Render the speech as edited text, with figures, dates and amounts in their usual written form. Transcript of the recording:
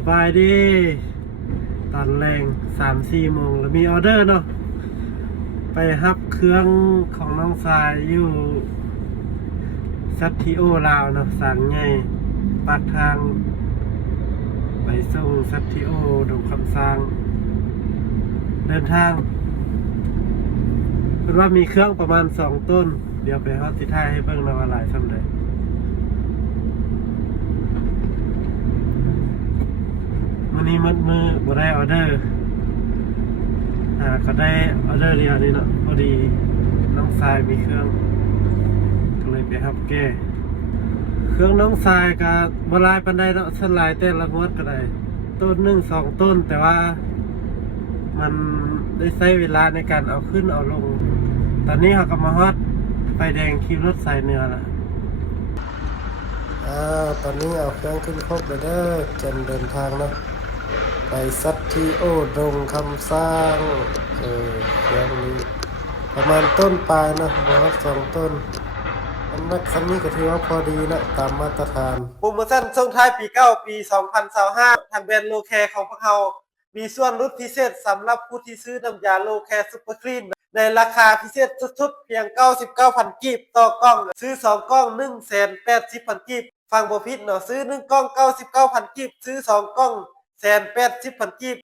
สบายดีตอนแรง3-4 โมงแล้วมีออเดอร์เนาะไปรับเครื่องของน้องทรายอยู่ซัตทิโอลาวเนาะสั่งใหญ่ปากทางไปส่งซัตทิโอดงคำสร้างเดินทางเป็นว่ามีเครื่องประมาณ2 ต้นเดี๋ยวไปฮอตสิท่ายให้เบิ่งเนาะว่าหลายส่ำใดวันนี้มัดมือบ่ได้ออเดอร์ก็ได้ออเดอร์เดียวนี้เนาะพอดีน้องทรายมีเครื่องก็เลยไปรับแก้เครื่องน้องทรายก็บ่หลายปานใดเนาะส่วนหลายแต่ละงวดก็ได้ต้น1-2 ต้นแต่ว่ามันได้ใช้เวลาในการเอาขึ้นเอาลงตอนนี้เขาก็มาฮอดไฟแดงคิวรถสายเหนือละตอนนี้เอาเครื่องขึ้นครบเลยเด้อจะเดินทางเนาะไปซัตทิโอดงคำสร้างเครื่องนี้ประมาณต้นปลายเนาะประมาณ2 ต้นอันนักสันนี้ก็ถือว่าพอดีนะตามมาตรฐานโปรโมชั่นส่งท้ายปีเก่าปี2025ทางแบรนด์โลแคร์ของพวกเรามีส่วนลดพิเศษสำหรับผู้ที่ซื้อน้ำยาโลแคร์ซุปเปอร์คลีนในราคาพิเศษสุดๆเพียง 99,000 กีบต่อกล่องซื้อ2 กล่อง 180,000 กีบฟังบ่ผิดเนาะซื้อ1 กล่อง 99,000 กีบซื้อ2 กล่อง180,000 กีบ